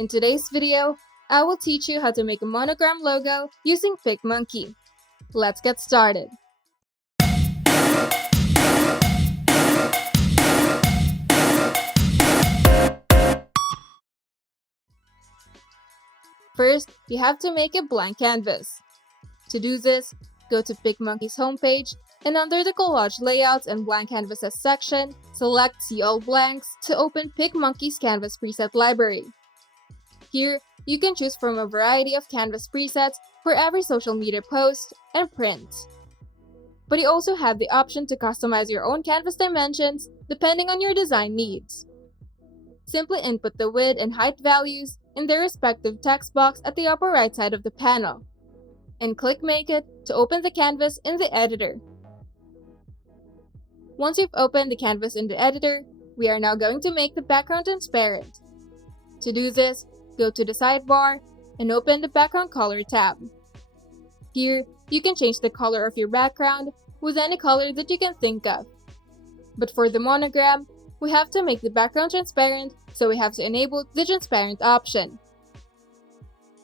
In today's video, I will teach you how to make a monogram logo using PicMonkey. Let's get started. First, you have to make a blank canvas. To do this, go to PicMonkey's homepage and under the Collage Layouts and Blank Canvases section, select See All Blanks to open PicMonkey's Canvas Preset Library. Here, you can choose from a variety of canvas presets for every social media post and print. But you also have the option to customize your own canvas dimensions depending on your design needs. Simply input the width and height values in their respective text box at the upper right side of the panel, and click Make It to open the canvas in the editor. Once you've opened the canvas in the editor, we are now going to make the background transparent. To do this, go to the sidebar and open the Background Color tab. Here, you can change the color of your background with any color that you can think of. But for the monogram, we have to make the background transparent, so we have to enable the transparent option.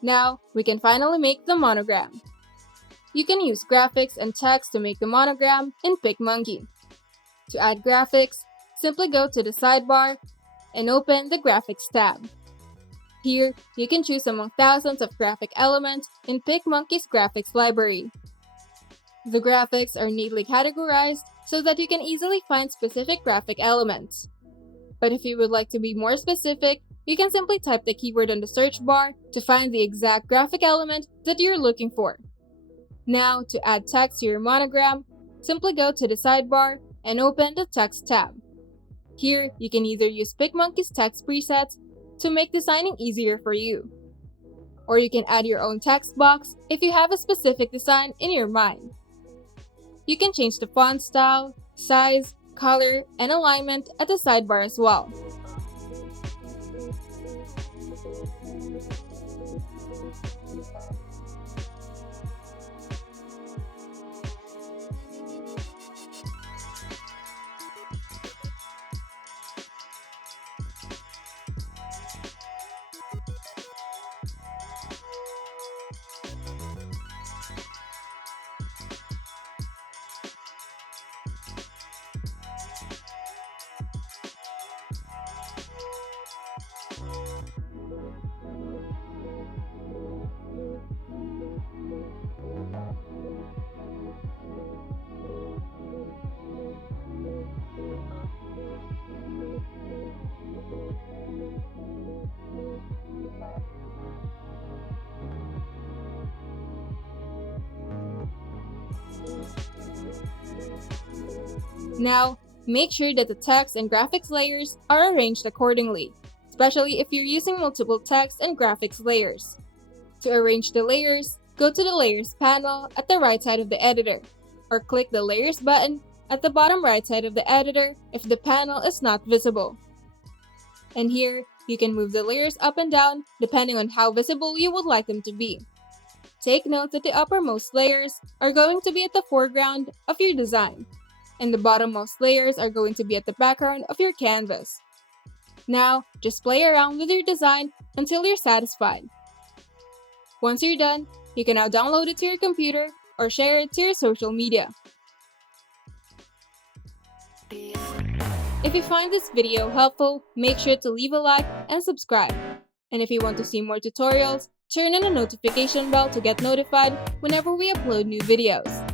Now, we can finally make the monogram. You can use graphics and text to make the monogram in PicMonkey. To add graphics, simply go to the sidebar and open the Graphics tab. Here, you can choose among thousands of graphic elements in PicMonkey's graphics library. The graphics are neatly categorized so that you can easily find specific graphic elements. But if you would like to be more specific, you can simply type the keyword on the search bar to find the exact graphic element that you're looking for. Now, to add text to your monogram, simply go to the sidebar and open the Text tab. Here, you can either use PicMonkey's text presets to make designing easier for you, or you can add your own text box if you have a specific design in your mind. You can change the font style, size, color, and alignment at the sidebar as well. Now, make sure that the text and graphics layers are arranged accordingly, especially if you're using multiple text and graphics layers. To arrange the layers, go to the Layers panel at the right side of the editor, or click the Layers button at the bottom right side of the editor if the panel is not visible. And here, you can move the layers up and down depending on how visible you would like them to be. Take note that the uppermost layers are going to be at the foreground of your design, and the bottommost layers are going to be at the background of your canvas. Now, just play around with your design until you're satisfied. Once you're done, you can now download it to your computer or share it to your social media. If you find this video helpful, make sure to leave a like and subscribe. And if you want to see more tutorials, turn on the notification bell to get notified whenever we upload new videos.